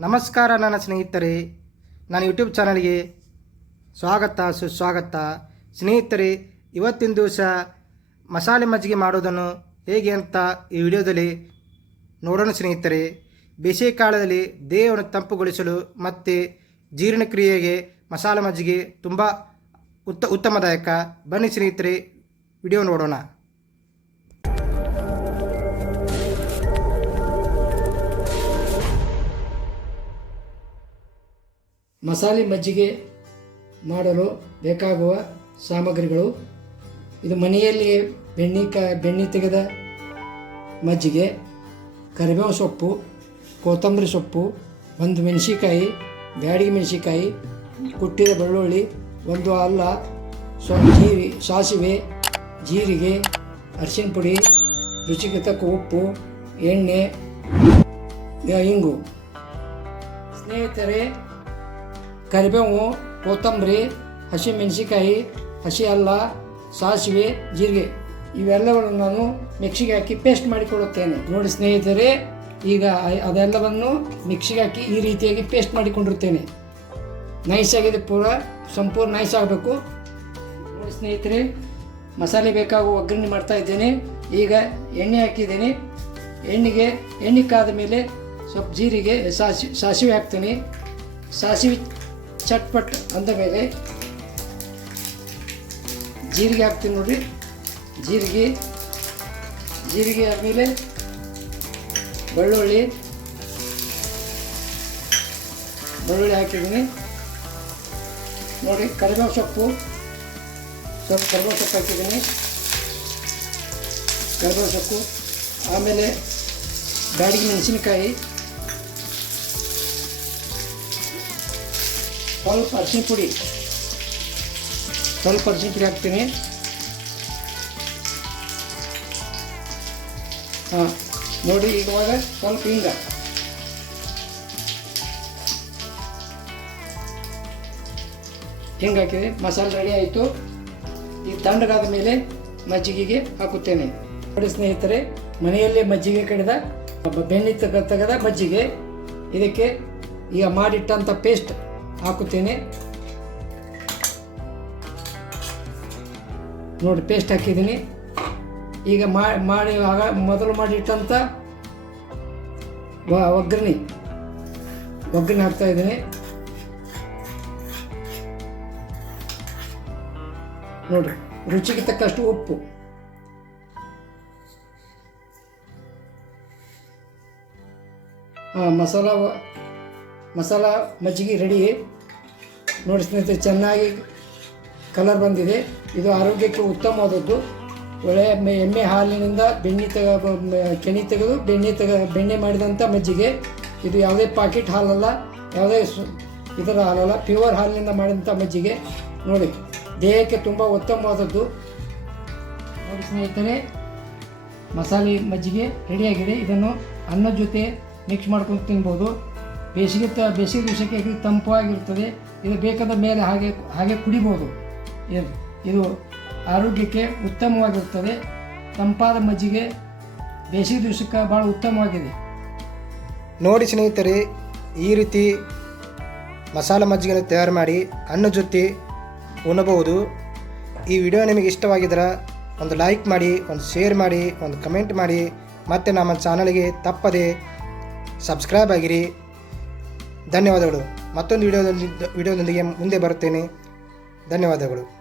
ನಮಸ್ಕಾರ ನನ್ನ ಸ್ನೇಹಿತರೆ. ನನ್ನ ಯೂಟ್ಯೂಬ್ ಚಾನಲ್ಗೆ ಸ್ವಾಗತ, ಸುಸ್ವಾಗತ. ಸ್ನೇಹಿತರೆ, ಇವತ್ತಿನ ದಿವಸ ಮಸಾಲೆ ಮಜ್ಜಿಗೆ ಮಾಡೋದನ್ನು ಹೇಗೆ ಅಂತ ಈ ವಿಡಿಯೋದಲ್ಲಿ ನೋಡೋಣ ಸ್ನೇಹಿತರೆ. ಬೇಸಿಗೆ ಕಾಲದಲ್ಲಿ ದೇಹವನ್ನು ತಂಪುಗೊಳಿಸಲು ಮತ್ತು ಜೀರ್ಣಕ್ರಿಯೆಗೆ ಮಸಾಲೆ ಮಜ್ಜಿಗೆ ತುಂಬ ಉತ್ತ, ಉತ್ತಮದಾಯಕ. ಬನ್ನಿ ಸ್ನೇಹಿತರೆ, ವಿಡಿಯೋ ನೋಡೋಣ. ಮಸಾಲೆ ಮಜ್ಜಿಗೆ ಮಾಡಲು ಬೇಕಾಗುವ ಸಾಮಗ್ರಿಗಳು. ಇದು ಮನೆಯಲ್ಲಿ ಬೆಣ್ಣೆ ಕ, ಬೆಣ್ಣೆ ತೆಗೆದ ಮಜ್ಜಿಗೆ, ಕರಿಬೇವು ಸೊಪ್ಪು, ಕೊತ್ತಂಬರಿ ಸೊಪ್ಪು, ಒಂದು ಮೆಣಸಿಕಾಯಿ ಬ್ಯಾಡಿಗೆ ಮೆಣಸಿಕಾಯಿ ಕುಟ್ಟಿದ ಬೆಳ್ಳುಳ್ಳಿ, ಒಂದು ಅಲ್ಲ, ಸ್ವಲ್ಪ ಜೀರಿ, ಸಾಸಿವೆ, ಜೀರಿಗೆ, ಅರಿಶಿನ ಪುಡಿ, ರುಚಿಗೆ ತಕ್ಕ ಉಪ್ಪು, ಎಣ್ಣೆ ಇಂಗು. ಸ್ನೇಹಿತರೆ ಕರಿಬೇವು, ಕೊತ್ತಂಬರಿ, ಹಸಿ ಮೆಣಸಿಕಾಯಿ ಹಸಿ ಅಲ್ಲ, ಸಾಸಿವೆ, ಜೀರಿಗೆ. ಇವೆಲ್ಲವನ್ನು ನಾನು ಮಿಕ್ಸಿಗೆ ಹಾಕಿ ಪೇಸ್ಟ್ ಮಾಡಿಕೊಳ್ಳುತ್ತೇನೆ ನೋಡಿ ಸ್ನೇಹಿತರೆ, ಈಗ ಅದೆಲ್ಲವನ್ನು ಮಿಕ್ಸಿಗೆ ಹಾಕಿ ಈ ರೀತಿಯಾಗಿ ಪೇಸ್ಟ್ ಮಾಡಿಕೊಂಡಿರ್ತೇನೆ ನೈಸ್ ಆಗಿದೆ ಪೂರ, ಸಂಪೂರ್ಣ ನೈಸ್ ಆಗಬೇಕು. ನೋಡಿ ಸ್ನೇಹಿತರೆ, ಮಸಾಲೆ ಬೇಕಾಗುವ ಒಗ್ಗರಣೆ ಮಾಡ್ತಾ ಇದ್ದೇನೆ. ಈಗ ಎಣ್ಣೆ ಹಾಕಿದ್ದೇನೆ. ಎಣ್ಣೆಗೆ, ಎಣ್ಣೆ ಕಾದ ಮೇಲೆ ಸ್ವಲ್ಪ ಜೀರಿಗೆ, ಸಾಸಿ ಸಾಸಿವೆ ಹಾಕ್ತೇನೆ. ಸಾಸಿವೆ ಚಟ್ಪಟ್ ಅಂದ ಮೇಲೆ ಜೀರಿಗೆ ಹಾಕ್ತೀನಿ ನೋಡಿ. ಜೀರಿಗೆ ಜೀರಿಗೆ ಆದಮೇಲೆ ಬೆಳ್ಳುಳ್ಳಿ ಬೆಳ್ಳುಳ್ಳಿ ಹಾಕಿದ್ದೀನಿ. ನೋಡಿ, ಕರಿಬೇವು ಸೊಪ್ಪು, ಸ್ವಲ್ಪ ಕರಿಬೇವು ಸೊಪ್ಪು ಹಾಕಿದ್ದೀನಿ. ಕರಿಬೇವು ಸೊಪ್ಪು, ಆಮೇಲೆ ಬ್ಯಾಡಿಗೆ ಮೆಣಸಿನಕಾಯಿ. ಸ್ವಲ್ಪ ಅರಿಶಿನ ಪುಡಿ. ಸ್ವಲ್ಪ ಅರಿಶಿನ ಪುಡಿ ಹಾಕ್ತೀನಿ. ಹಾಂ, ನೋಡಿ ಇವಾಗ ಸ್ವಲ್ಪ ಹಿಂಗ. ಹಿಂಗೆ ಹಾಕಿದೆ ಮಸಾಲೆ ರೆಡಿ ಆಯಿತು. ಈ ತಣ್ಣಗಾದ ಮೇಲೆ ಮಜ್ಜಿಗೆಗೆ ಹಾಕುತ್ತೇನೆ. ನೋಡಿ ಸ್ನೇಹಿತರೆ, ಮನೆಯಲ್ಲೇ ಮಜ್ಜಿಗೆ ಕಡಿದ ಬೆಣ್ಣೆ ತೆಗ ತೆಗೆದ ಮಜ್ಜಿಗೆ. ಇದಕ್ಕೆ ಈಗ ಮಾಡಿಟ್ಟಂಥ ಪೇಸ್ಟ್ ಹಾಕುತ್ತೇನೆ. ನೋಡಿ ಪೇಸ್ಟ್ ಹಾಕಿದ್ದೀನಿ. ಈಗ ಮಾಡಿ, ಆಗ ಮೊದಲು ಮಾಡಿಟ್ಟಂಥ ಒಗ್ಗರಣೆ. ಒಗ್ಗರಣೆ ಹಾಕ್ತಾ ಇದ್ದೀನಿ. ನೋಡ್ರಿ ರುಚಿಗೆ ತಕ್ಕಷ್ಟು ಉಪ್ಪು. ಮಸಾಲ ಮಸಾಲ ಮಜ್ಜಿಗೆ ರೆಡಿ ನೋಡಿ ಸ್ನೇಹಿತರೆ, ಚೆನ್ನಾಗಿ ಕಲರ್ ಬಂದಿದೆ. ಇದು ಆರೋಗ್ಯಕ್ಕೆ ಉತ್ತಮವಾದದ್ದು. ಒಳ್ಳೆಯ ಎಮ್ಮೆ ಹಾಲಿನಿಂದ ಬೆಣ್ಣೆ ತೆಗ ಕೆಣಿ ತೆಗೆದು ಬೆಣ್ಣೆ ತೆಗ ಬೆಣ್ಣೆ ಮಾಡಿದಂಥ ಮಜ್ಜಿಗೆ. ಇದು ಯಾವುದೇ ಪಾಕೆಟ್ ಹಾಲಲ್ಲ, ಯಾವುದೇ ಇದರ ಹಾಲಲ್ಲ ಪ್ಯೂರ್ ಹಾಲಿನಿಂದ ಮಾಡಿದಂಥ ಮಜ್ಜಿಗೆ. ನೋಡಿ, ದೇಹಕ್ಕೆ ತುಂಬ ಉತ್ತಮವಾದದ್ದು. ನೋಡಿ ಸ್ನೇಹಿತರೆ, ಮಸಾಲೆ ಮಜ್ಜಿಗೆ ರೆಡಿಯಾಗಿದೆ ಇದನ್ನು ಅನ್ನದ ಜೊತೆ ಮಿಕ್ಸ್ ಮಾಡ್ಕೊಂಡು ತಿನ್ಬೋದು. ಬೇಸಿಗೆ ತ ಬೇಸಿಗೆ ದಿವಸಕ್ಕೆ ತಂಪು ತಂಪಾಗಿರ್ತದೆ. ಇದು ಬೇಕಾದ ಮೇಲೆ ಹಾಗೆ ಹಾಗೆ ಕುಡಿಬೋದು. ಏನು? ಇದು ಆರೋಗ್ಯಕ್ಕೆ ಉತ್ತಮವಾಗಿರ್ತದೆ. ತಂಪಾದ ಮಜ್ಜಿಗೆ ಬೇಸಿಗೆ ದಿವಸಕ್ಕೆ ಭಾಳ ಉತ್ತಮವಾಗಿದೆ. ನೋಡಿ ಸ್ನೇಹಿತರೆ, ಈ ರೀತಿ ಮಸಾಲೆ ಮಜ್ಜಿಗೆನ ತಯಾರು ಮಾಡಿ ಅನ್ನ ಜೊತೆ ಉಣಬಹುದು. ಈ ವಿಡಿಯೋ ನಿಮಗೆ ಇಷ್ಟವಾಗಿದ್ರೆ ಒಂದು ಲೈಕ್ ಮಾಡಿ, ಒಂದು ಶೇರ್ ಮಾಡಿ, ಒಂದು ಕಮೆಂಟ್ ಮಾಡಿ. ಮತ್ತು ನಮ್ಮ ಚಾನಲ್ಗೆ ತಪ್ಪದೆ ಸಬ್ಸ್ಕ್ರೈಬ್ ಆಗಿರಿ. ಧನ್ಯವಾದಗಳು. ಮತ್ತೊಂದು ವಿಡಿಯೋದೊಂದಿಗೆ ವಿಡಿಯೋದೊಂದಿಗೆ ಮುಂದೆ ಬರುತ್ತೇನೆ. ಧನ್ಯವಾದಗಳು.